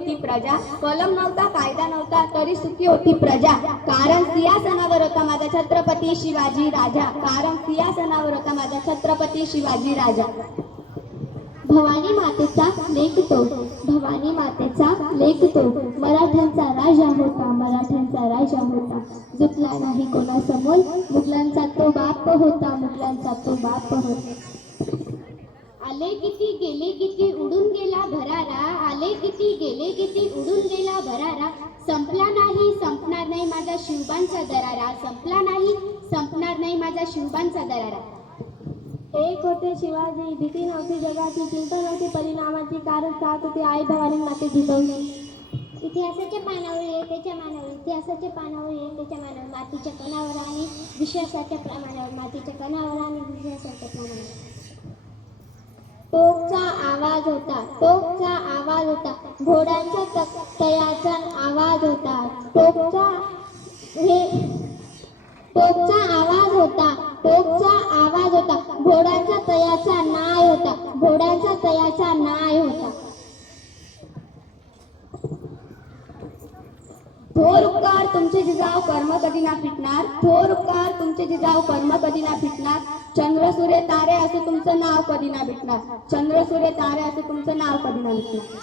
होती प्रजा. कलम नव्हता कायदा नव्हता तरी सुखी होती प्रजा. कारण सिंहासनावर होता माझा छत्रपती शिवाजी राजा. कारण सिंहासनावर होता माझा छत्रपती शिवाजी राजा. भवानी मातेचा लेखतो भवानी मातेचा लेखतो मराठ्यांचा राजा होता मराठ्यांचा राजा होता. जुकला नाही कोणासमोर. मुघलांचा तो बाप होता मुघलांचा तो बाप होता. आले किती गेले किती उडून गेले किती उडून गेला भरारा. संपला नाही संपणार नाही माझा शिवबांचा दरारा. संपला नाही संपणार नाही माझा शिवबांचा दरारा. एक होते शिवाजी भीती नव्हती जगाची चिंता नव्हती परिणामाची कारण साथ होती आई भवानी माते जिजवली इतिहासाच्या पानावर येतेच्या मानावर. इतिहासाच्या पानावर येतेच्या मानावर. मातीच्या कणावर आणि विश्वासाच्या प्रमाणावर. मातीच्या कणावर आणि विश्वासाच्या प्रमाणावर. टोकचा आवाज होता. टोकचा आवाज घोड्यांच्या त- आवाज होता. टोकचा हे टोपचा आवाज होता. टोकचा आवाज होता. घोड्यांच्या तयाचा नाय होता. घोड्यांच्या तयाचा नाय होता. थोर उपकार तुमचे जिजाऊ कर्म कधी ना फिटणार. थोर उपकार तुमचे जिजाऊ कर्म कधी ना फिटणार. चंद्र सूर्य तारे असं तुमचं नाव कधी ना भेटणार. चंद्र सूर्य तारे असं तुमचं नाव कधी ना भेटणार.